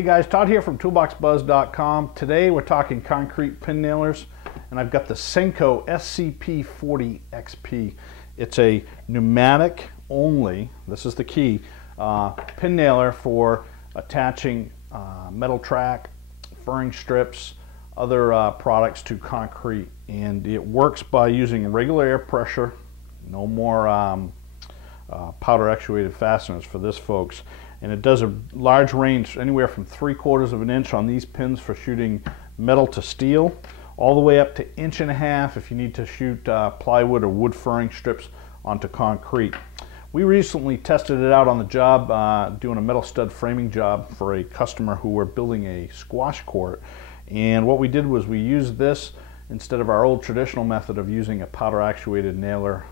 Hey guys, Todd here from toolboxbuzz.com. Today we're talking concrete pin nailers, and I've got the Senco SCP40XP. It's a pneumatic only, this is the key, pin nailer for attaching metal track, furring strips, other products to concrete. And it works by using regular air pressure, no more powder actuated fasteners for this, folks. And it does a large range, anywhere from 3/4 of an inch on these pins for shooting metal to steel, all the way up to 1.5 inches if you need to shoot plywood or wood furring strips onto concrete. We recently tested it out on the job, doing a metal stud framing job for a customer who were building a squash court. And what we did was we used this instead of our old traditional method of using a powder actuated nailer,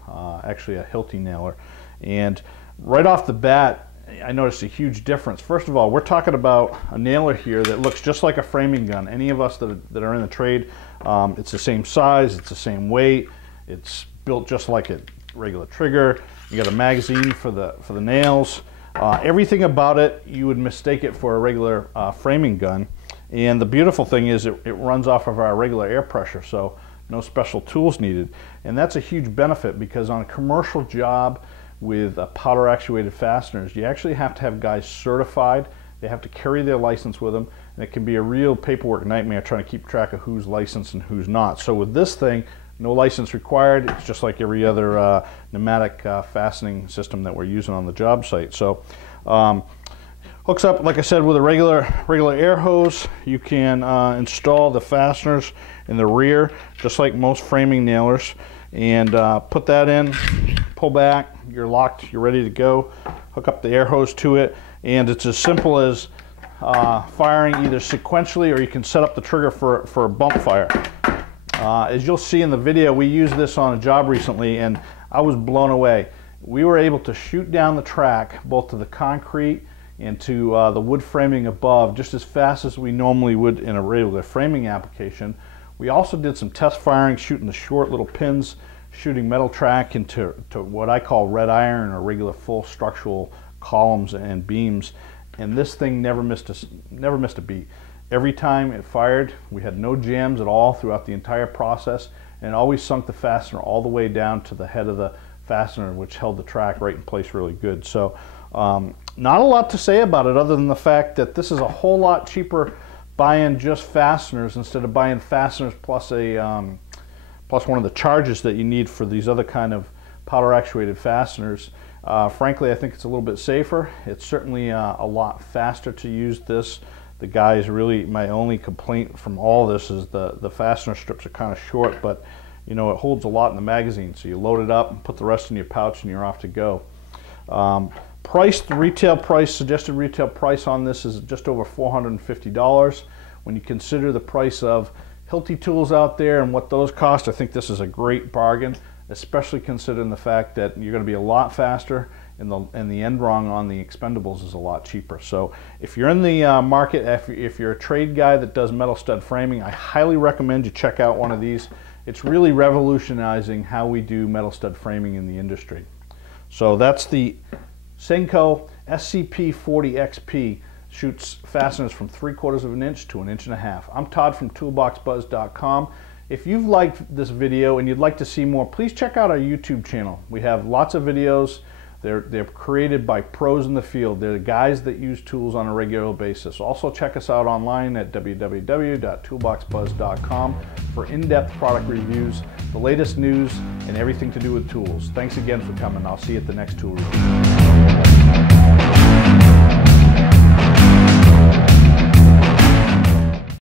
actually a Hilti nailer. And right off the bat, I noticed a huge difference. First of all, we're talking about a nailer here that looks just like a framing gun. Any of us that are in the trade, it's the same size, it's the same weight, it's built just like a regular trigger. You got a magazine for the nails. Everything about it, you would mistake it for a regular framing gun. And the beautiful thing is it runs off of our regular air pressure, so no special tools needed. And that's a huge benefit, because on a commercial job with powder actuated fasteners, you actually have to have guys certified. They have to carry their license with them, and it can be a real paperwork nightmare trying to keep track of who's licensed and who's not. So with this thing, no license required. It's just like every other pneumatic fastening system that we're using on the job site. So hooks up, like I said, with a regular air hose. You can install the fasteners in the rear just like most framing nailers, and put that in, pull back, you're locked, you're ready to go. Hook up the air hose to it, and it's as simple as firing either sequentially, or you can set up the trigger for a bump fire. As you'll see in the video, we used this on a job recently, and I was blown away. We were able to shoot down the track both to the concrete and to the wood framing above just as fast as we normally would in a regular framing application. We also did some test firing, shooting the short little pins, shooting metal track into what I call red iron, or regular full structural columns and beams. And this thing never missed a beat. Every time it fired, we had no jams at all throughout the entire process, and always sunk the fastener all the way down to the head of the fastener, which held the track right in place really good. So not a lot to say about it, other than the fact that this is a whole lot cheaper buying just fasteners instead of buying fasteners plus one of the charges that you need for these other kind of powder actuated fasteners. Frankly, I think it's a little bit safer. It's certainly a lot faster to use this. The guys, really, my only complaint from all this is the fastener strips are kind of short, but you know, it holds a lot in the magazine, so you load it up and put the rest in your pouch and you're off to go. Price, the retail price, suggested retail price on this is just over $450. When you consider the price of Hilti tools out there and what those cost, I think this is a great bargain, especially considering the fact that you're going to be a lot faster, and the end rung on the expendables is a lot cheaper. So if you're in the market, if you're a trade guy that does metal stud framing, I highly recommend you check out one of these. It's really revolutionizing how we do metal stud framing in the industry. So that's the Senco SCP40XP. Shoots fasteners from 3/4 of an inch to 1.5 inches. I'm Todd from toolboxbuzz.com. If you've liked this video and you'd like to see more, please check out our YouTube channel. We have lots of videos. They're created by pros in the field. They're the guys that use tools on a regular basis. Also check us out online at www.toolboxbuzz.com for in-depth product reviews, the latest news, and everything to do with tools. Thanks again for coming. I'll see you at the next tool review.